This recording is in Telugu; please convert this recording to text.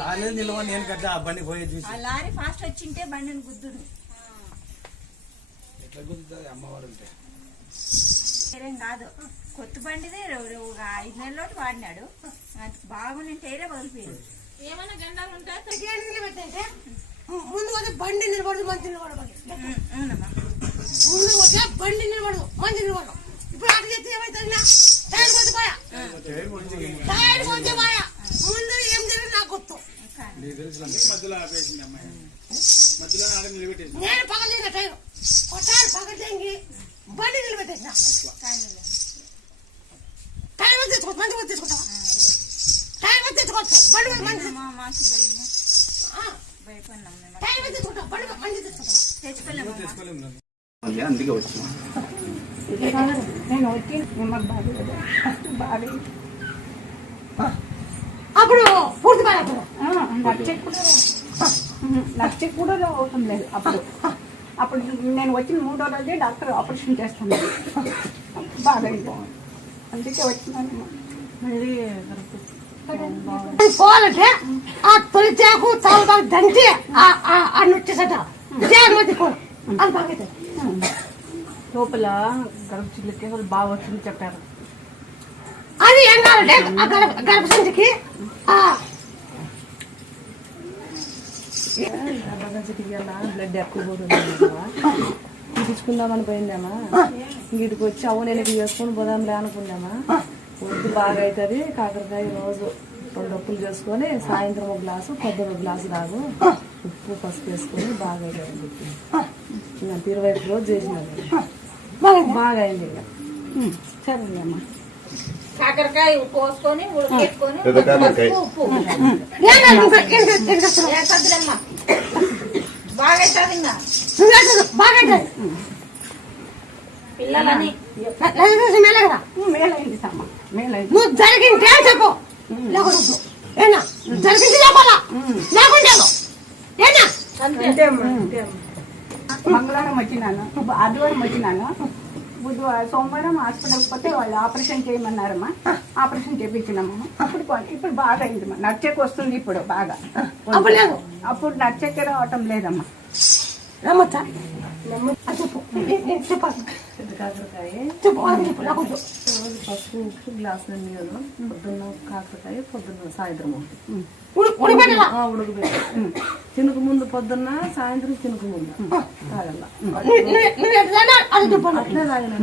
లారీ నిలవ నేను కదా ఆ బండి పోయి చూసి ఆ లారీ ఫాస్ట్ వచ్చింటే బండిని గుద్దుడు. ఎట్లా గుద్దుతుంది అమ్మవారు ఉంటే టైరేం కాదు, కొత్త బండిదే 5 నెలలోటి వాడినాడు. బాగుంది టైరే వదిలిపోయింది. ఏమైనా గండాలు ఉంటాయి ముందు పోతే బండి నిలబడదు, మంచి నిలబడదు. ముందు పోతే బండి నిలబడదు, మంచి నిలబడదు. ఇప్పుడు అటు చేస్తే ఏమైతుంది? టైర్ పోతే పోయా, టైర్ పోతే పోయా. ముందు ఏం జరిగింది నాకు గుర్తు. నేను పగలేసిన టైర్ ఒకసారి పగలేంగి బండి నిలబెట్టేసిన. టైర్ వచ్చి తెచ్చుకో, మంచి వచ్చి తెచ్చుకుంటావా? టైర్ వచ్చి తెచ్చుకోవచ్చు, బండి మంచి టైర్ వచ్చి తెచ్చుకుంటావు, బండి మంచి తెచ్చుకుంటావా? అందుకే వచ్చి నేను వచ్చి బాగా అప్పుడు పూర్తి బాగా నచ్చ కూడా అవసరం లేదు. అప్పుడు నేను వచ్చిన 3వ రోజే డాక్టర్ ఆపరేషన్ చేస్తాను. బాగా అయిపోయింది, అందుకే వచ్చినాను. మళ్ళీ పోవాలంటే ఆ తొలి తేకు చాలా బాగా దంచి ఆ నొచ్చేసట అది బాగా లోపల గర్భచిల్లకి అసలు బాగా వచ్చింది చెప్పారు. అది ఏం కావాలంటే గర్భసంచికి బ్లడ్ ఎక్కువ పోతుంది. తీపించుకుందామని పోయిందామా, ఇంటికి వచ్చి అవునేనకి చేసుకొని పోదాంలే అనుకున్నామా. వద్దు బాగా అవుతుంది, కాకరకాయ రోజు 2 డప్పులు చేసుకొని సాయంత్రం 1 గ్లాసు, పొద్దున 1 గ్లాసు తాగు, ఉప్పు పసుపు వేసుకొని బాగా అవుతుంది. 21 రోజు చేసినాను, బాగా అయింది. ఇక సరే అమ్మా, కాకరకాయ పోసుకొని ఉడకెట్టుకొని ఉప్పు బాగా పిల్లలని మేలైంది అమ్మా, మేలైంది. నువ్వు జరిగింటే చెప్పు, ఏనా జరిగింది చెప్పాలా, లేకుంటే ఏనా అంటే మంగళవారం వచ్చినాను, ఆదివారం వచ్చినాను, సోమవారం హాస్పిటల్కి పోతే వాళ్ళు ఆపరేషన్ చేయమన్నారమ్మా. ఆపరేషన్ చేయించినాము. ఇప్పుడు బాగా అయిందమ్మా, నచ్చేకి వస్తుంది ఇప్పుడు బాగా. అప్పుడు నచ్చేకి రావటం లేదమ్మా. రమ్మచ్చా కాకరకాయ రోజు పసుపు ఉప్పు గ్లాసుల నీళ్ళు, పొద్దున్న కాకరకాయ, పొద్దున్న సాయంత్రం ఉడకబెట్టి తినకు ముందు, పొద్దున్న సాయంత్రం తినకు ముందు తాగల. అట్లే తాగిన